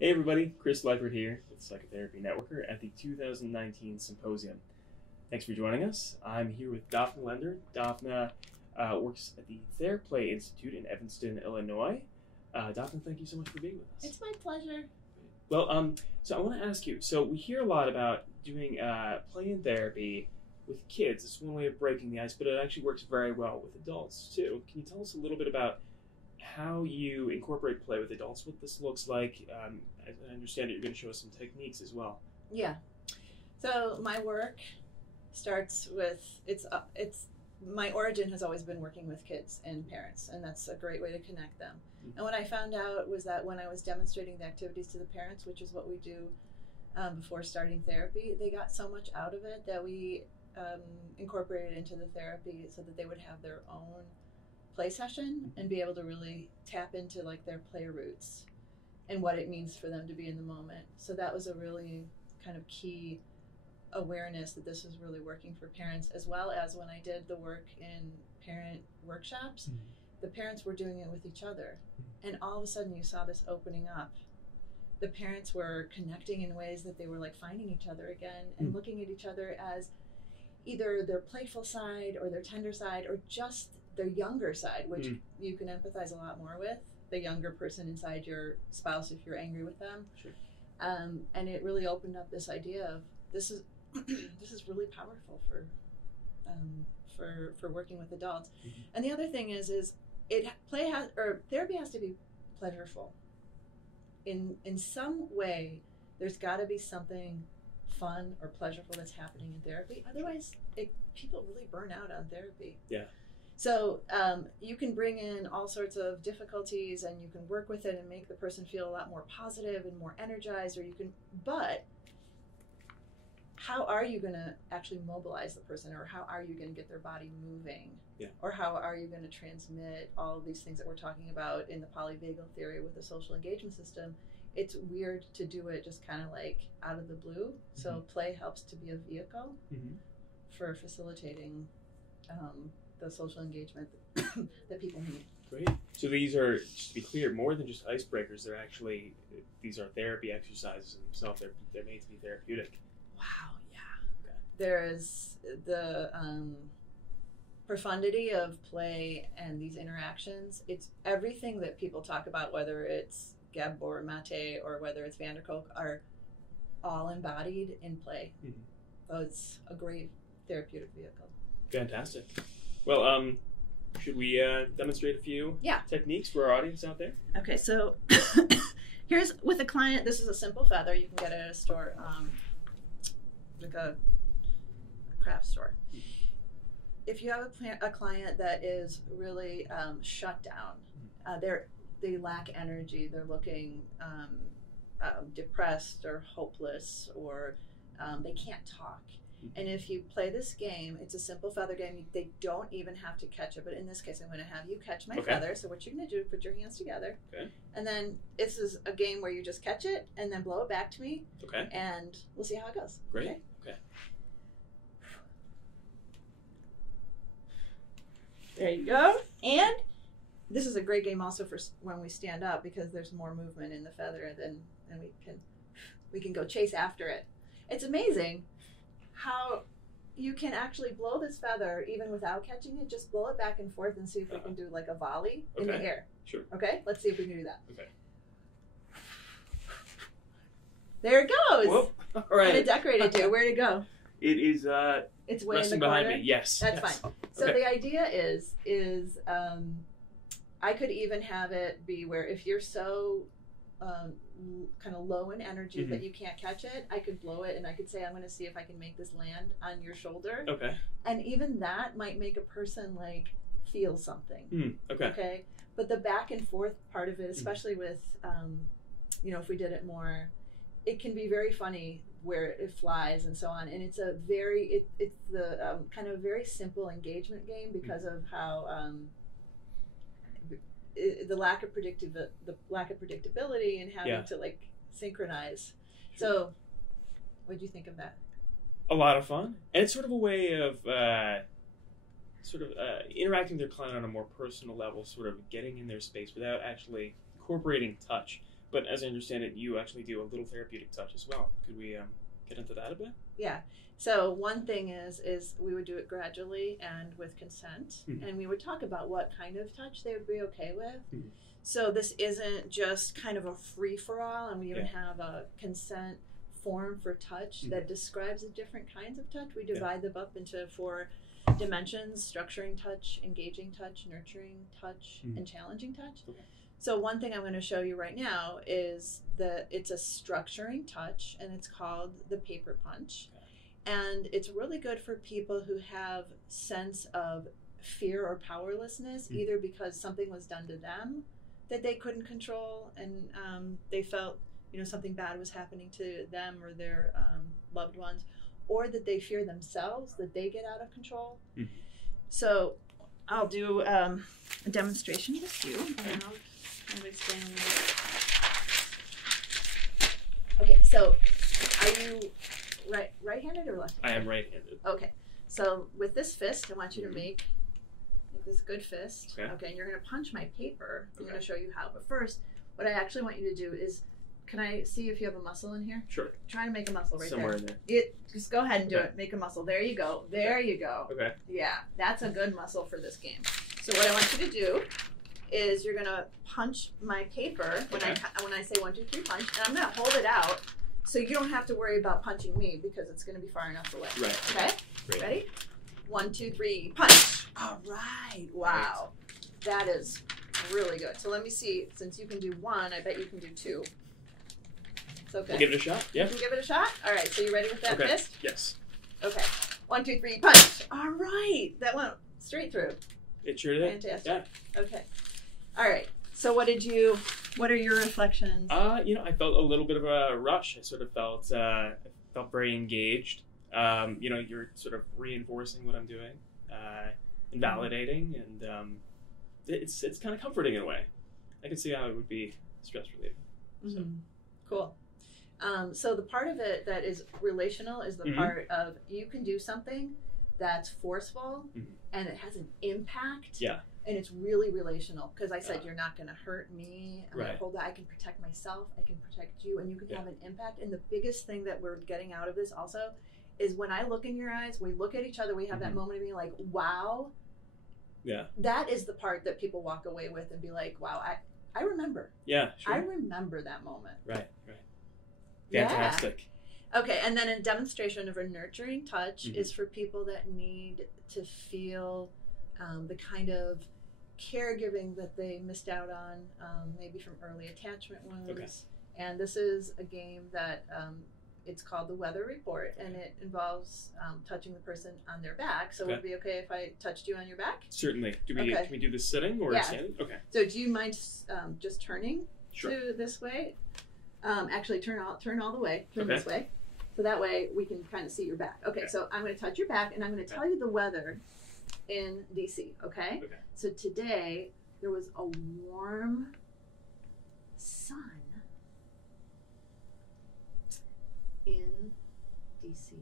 Hey everybody, Chris Lyford here with Psychotherapy Networker at the 2019 Symposium. Thanks for joining us. I'm here with Dafna Lender. Dafna works at the Therapeutic Institute in Evanston, Illinois. Dafna, thank you so much for being with us. It's my pleasure. Well, so I want to ask you, so we hear a lot about doing play and therapy with kids. It's one way of breaking the ice, but it actually works very well with adults too. Can you tell us a little bit about how you incorporate play with adults, what this looks like? I understand that you're going to show us some techniques as well. Yeah. So my work starts with, my origin has always been working with kids and parents, and that's a great way to connect them. Mm-hmm. And what I found out was that when I was demonstrating the activities to the parents, which is what we do before starting therapy, they got so much out of it that we incorporated into the therapy so that they would have their own play session and be able to really tap into like their play roots and what it means for them to be in the moment. So that was a really kind of key awareness that this was really working for parents, as well as when I did the work in parent workshops, mm-hmm. the parents were doing it with each other. Mm-hmm. And all of a sudden you saw this opening up. The parents were connecting in ways that they were like finding each other again and looking at each other as either their playful side or their tender side or just their younger side, which you can empathize a lot more with, the younger person inside your spouse if you're angry with them. Sure. And it really opened up this idea of this is really powerful for working with adults. Mm-hmm. And the other thing is therapy has to be pleasurable. In some way, there's got to be something fun or pleasurable that's happening in therapy. Otherwise, people really burn out on therapy. Yeah. So you can bring in all sorts of difficulties and you can work with it and make the person feel a lot more positive and more energized, but how are you going to actually mobilize the person, or how are you going to get their body moving? Yeah. Or how are you going to transmit all of these things that we're talking about in the polyvagal theory with the social engagement system? It's weird to do it just kind of like out of the blue. Mm-hmm. So play helps to be a vehicle for facilitating the social engagement that people need. Great. So these are, just to be clear, more than just icebreakers. These are therapy exercises in themselves. They're made to be therapeutic. Wow, yeah. Okay. There is the profundity of play and these interactions. It's everything that people talk about, whether it's Gabor Mate or whether it's Van der Kolk, are all embodied in play. Mm-hmm. So it's a great therapeutic vehicle. Fantastic. Well, should we demonstrate a few techniques for our audience out there? Okay, so here's with a client. This is a simple feather. You can get it at a store, like a craft store. If you have a client that is really shut down, they lack energy, they're looking depressed or hopeless, or they can't talk. And if you play this game, it's a simple feather game. They don't even have to catch it. But in this case, I'm going to have you catch my feather. So what you're going to do, put your hands together. Okay. And then this is a game where you just catch it and then blow it back to me. Okay. And we'll see how it goes. Great. Okay. There you go. And this is a great game also for when we stand up, because there's more movement in the feather and we can go chase after it. It's amazing how you can actually blow this feather even without catching it. Just blow it back and forth and see if we can do like a volley in the air. Sure. Okay, let's see if we can do that. Okay. There it goes. Whoop. All right. And it decorated too. Where'd it go? It is it's way resting in the corner. behind me. Yes. That's fine. So the idea is I could even have it be where if you're so kind of low in energy that you can't catch it, I could blow it and I could say, I'm going to see if I can make this land on your shoulder. Okay. And even that might make a person like feel something. Okay. Okay. But the back and forth part of it, especially with, if we did it more, it can be very funny where it flies and so on. And it's it's the kind of a very simple engagement game because of how, the lack of predictability and having to like synchronize. Sure. So what do you think of that? A lot of fun, and it's sort of a way of interacting with their client on a more personal level, sort of getting in their space without actually incorporating touch, But as I understand it, you actually do a little therapeutic touch as well. Could we get into that a bit? Yeah. So one thing is we would do it gradually and with consent, and we would talk about what kind of touch they would be okay with. So this isn't just kind of a free-for-all, and we even have a consent form for touch that describes the different kinds of touch. We divide them up into 4 dimensions: structuring touch, engaging touch, nurturing touch, and challenging touch. Okay. So one thing I'm going to show you right now is it's a structuring touch, and it's called the paper punch. Okay. And it's really good for people who have sense of fear or powerlessness, either because something was done to them that they couldn't control, and they felt, you know, something bad was happening to them or their loved ones, or that they fear themselves, that they get out of control. So I'll do a demonstration with you. And I'll kind of explain a little bit. Okay, so are you right-handed or left-handed? I am right-handed. Okay, so with this fist, I want you to make this good fist. Okay, and you're going to punch my paper. I'm going to show you how. But first, what I actually want you to do is, can I see if you have a muscle in here? Sure. Try to make a muscle right somewhere there. in there. Just go ahead and do it. Make a muscle. There you go. There you go. Okay. Yeah, that's a good muscle for this game. So what I want you to do is you're going to punch my paper when I say 1, 2, 3 punch, and I'm going to hold it out so you don't have to worry about punching me because it's going to be far enough away. Right. Okay? Great. Ready? 1, 2, 3 punch. All right. Wow. That is really good. So let me see. Since you can do 1, I bet you can do 2. It's okay. We'll give it a shot. Yeah. You can give it a shot? All right. So you ready with that fist? Yes. Okay. 1, 2, 3 punch. All right. That went straight through. It sure did. Fantastic. Yeah. Okay. All right. So what are your reflections? You know, I felt a little bit of a rush. I sort of felt very engaged. You know, you're sort of reinforcing what I'm doing, and validating, and it's kind of comforting in a way. I can see how it would be stress relieving. So. Cool. So the part of it that is relational is the part of you can do something that's forceful and it has an impact. Yeah. And it's really relational because I said you're not going to hurt me. I'm going to hold that. I can protect myself. I can protect you, and you can have an impact. And the biggest thing that we're getting out of this also is when I look in your eyes, we look at each other, we have that moment of being like, wow. Yeah. That is the part that people walk away with and be like, wow, I remember. Yeah, sure. I remember that moment. Right. Fantastic. Yeah. Okay, and then a demonstration of a nurturing touch is for people that need to feel the kind of caregiving that they missed out on, maybe from early attachment wounds. Okay. And this is a game that it's called the Weather Report, and it involves touching the person on their back. So would it be okay if I touched you on your back? Certainly. Can we do this sitting or standing? Okay. So do you mind just turning to this way? Actually, turn all the way. Turn this way. So that way we can kind of see your back. Okay, so I'm going to touch your back, and I'm going to tell you the weather in DC, okay? So today there was a warm sun in DC.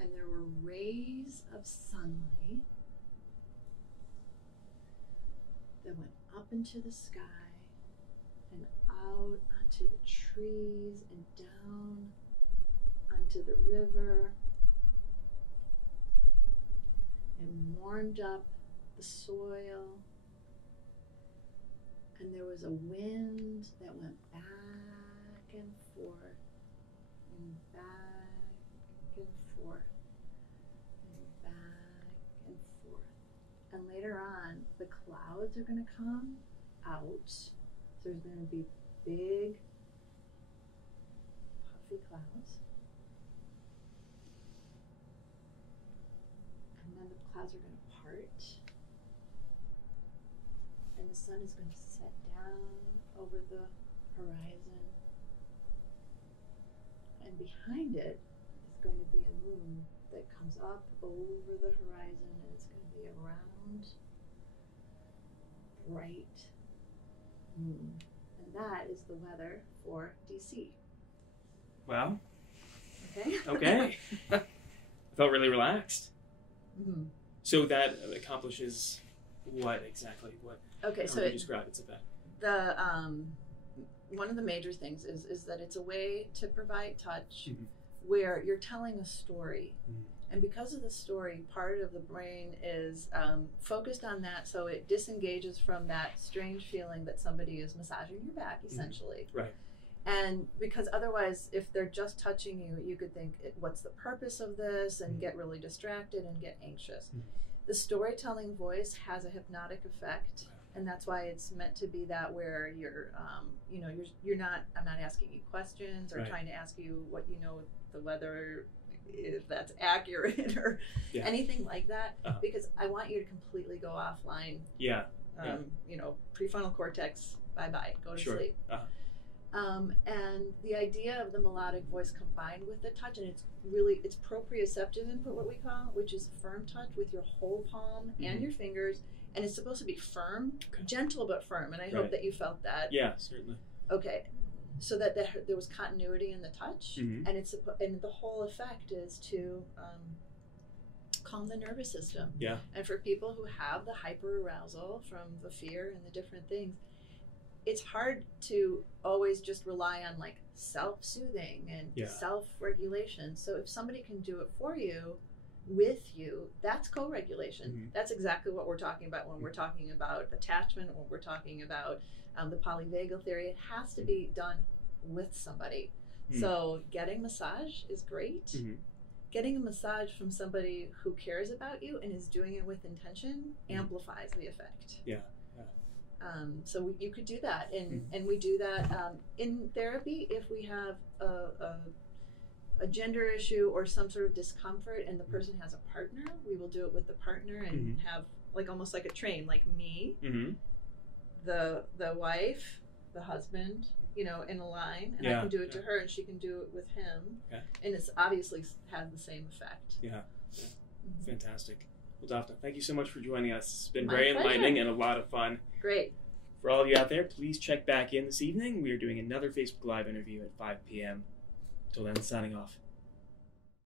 And there were rays of sunlight that went up into the sky and out onto the trees and down onto the river, and warmed up the soil, and there was a wind that went back and forth and back and forth and back and forth. And later on, the clouds are going to come out. So there's going to be big puffy clouds. And then the clouds are going to part. And the sun is going to set down over the horizon. And behind it is going to be a moon that comes up over the horizon, and it's going to be a round, bright moon. And that is the weather for DC. Wow. Okay. Okay. I felt really relaxed. Mm-hmm. So that accomplishes What exactly? What? Okay, How so would you describe its effect? the one of the major things is that it's a way to provide touch where you're telling a story. And because of the story, part of the brain is focused on that, so it disengages from that strange feeling that somebody is massaging your back, essentially. Right. And because otherwise, if they're just touching you, you could think, what's the purpose of this? And get really distracted and get anxious. The storytelling voice has a hypnotic effect. And that's why it's meant to be that where you're, you're not, I'm not asking you questions or trying to ask you what you know the weather, if that's accurate or anything like that, because I want you to completely go offline. Prefrontal cortex, bye-bye, go to sleep. And the idea of the melodic voice combined with the touch, and it's proprioceptive input, what we call, which is firm touch with your whole palm and your fingers, and it's supposed to be firm, gentle but firm, and I hope that you felt that. Yeah, certainly. Okay. So that there was continuity in the touch, and and the whole effect is to calm the nervous system. Yeah. And for people who have the hyperarousal from the fear and the different things, it's hard to always just rely on like self-soothing and self-regulation. So if somebody can do it for you, with you, that's co-regulation. That's exactly what we're talking about when we're talking about attachment, when we're talking about the polyvagal theory. It has to be done with somebody. So getting massage is great. Getting a massage from somebody who cares about you and is doing it with intention amplifies the effect. So you could do that, and we do that in therapy if we have a gender issue or some sort of discomfort and the person has a partner. We will do it with the partner and have like almost like a train, like me, the wife, the husband, in a line, and I can do it to her and she can do it with him, and it's obviously has the same effect. Fantastic. Well, Dafna, thank you so much for joining us. It's been My very pleasure. enlightening and a lot of fun. Great. For all of you out there, please check back in this evening. We are doing another Facebook Live interview at 5 p.m. Till then, signing off.